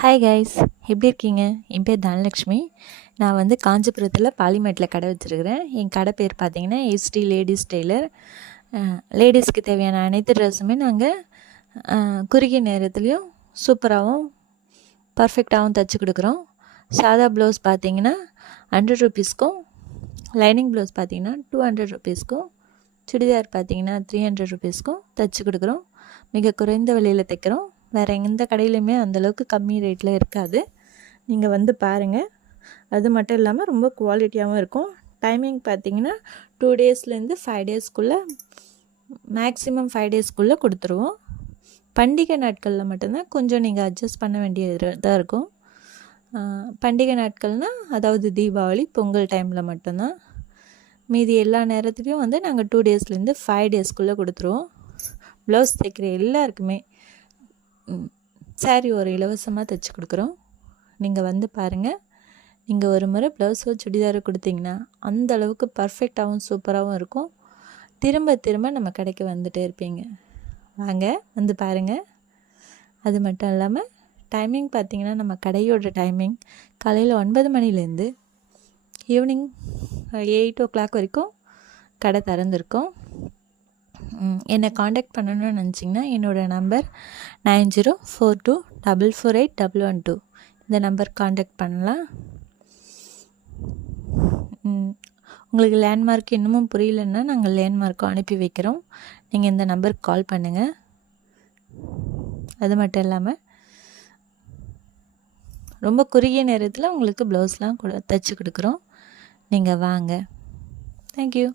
Hi guys எப்படி இருக்கீங்க? என் பேர் தனலக்ஷ்மி. நான் வந்து காஞ்சிபுரத்தில் பாலிமேட்டில் கடை வச்சுருக்கிறேன். என் கடை பேர் பார்த்தீங்கன்னா எஸ்டி லேடிஸ் டெய்லர் லேடிஸ்க்கு தேவையான அனைத்து ட்ரெஸ்ஸுமே நாங்கள் குறுகிய நேரத்துலேயும் சூப்பராகவும் பர்ஃபெக்டாகவும் தைச்சி கொடுக்குறோம். சாதா ப்ளவுஸ் பார்த்தீங்கன்னா ஹண்ட்ரட் ருபீஸ்க்கும் லைனிங் ப்ளவுஸ் பார்த்தீங்கன்னா டூ ஹண்ட்ரட் ருபீஸ்க்கும் சுடிதார் பார்த்தீங்கன்னா த்ரீ ஹண்ட்ரட் ருபீஸ்க்கும் தைச்சி கொடுக்குறோம். மிக குறைந்த விலையில் தைக்கிறோம். வேறு எந்த கடையிலையுமே அந்தளவுக்கு கம்மி ரேட்டில் இருக்காது. நீங்கள் வந்து பாருங்கள் அது மட்டும் இல்லாமல் ரொம்ப குவாலிட்டியாகவும் இருக்கும். டைமிங் பார்த்தீங்கன்னா டூ டேஸ்லேருந்து ஃபைவ் டேஸ்க்குள்ளே மேக்ஸிமம் ஃபைவ் டேஸ்க்குள்ளே கொடுத்துருவோம். பண்டிகை நாட்களில் மட்டும்தான் கொஞ்சம் நீங்கள் அட்ஜஸ்ட் பண்ண வேண்டியதாக இருக்கும். பண்டிகை நாட்கள்னால் அதாவது தீபாவளி பொங்கல் டைமில் மட்டும்தான். மீதி எல்லா நேரத்துலையும் வந்து நாங்கள் டூ டேஸ்லேருந்து ஃபைவ் டேஸ்க்குள்ளே கொடுத்துருவோம். ப்ளவுஸ் தைக்கிற எல்லாருக்குமே. சாரீ ஒரு இலவசமாக தைச்சி கொடுக்குறோம். நீங்கள் வந்து பாருங்கள் நீங்கள் ஒரு முறை ப்ளவுஸோ சுடிதாரோ கொடுத்தீங்கன்னா அந்த அளவுக்கு பர்ஃபெக்டாகவும் சூப்பராகவும் இருக்கும். திரும்ப திரும்ப நம்ம கடைக்கு வந்துகிட்டே இருப்பீங்க. வாங்க வந்து பாருங்கள் அது மட்டும் இல்லாமல் டைமிங் பார்த்திங்கன்னா நம்ம கடையோட டைமிங் காலையில் ஒன்பது மணிலேருந்து ஈவினிங் எயிட் ஓ கிளாக் வரைக்கும் கடை திறந்துருக்கோம். என்னை காண்டாக்ட் பண்ணணும்னு நினச்சிங்கன்னா என்னோடய number nine zero four two double four eight double one two இந்த நம்பர் காண்டாக்ட் பண்ணலாம். உங்களுக்கு லேண்ட்மார்க் இன்னமும் புரியலன்னா நாங்கள் லேண்ட்மார்க்கும் அனுப்பி வைக்கிறோம். நீங்கள் இந்த நம்பருக்கு கால் பண்ணுங்கள் அது மட்டும் இல்லாமல் ரொம்ப குறுகிய நேரத்தில் உங்களுக்கு ப்ளவுஸ்லாம் கொடு தைச்சி கொடுக்குறோம். நீங்கள் வாங்க. தேங்க்யூ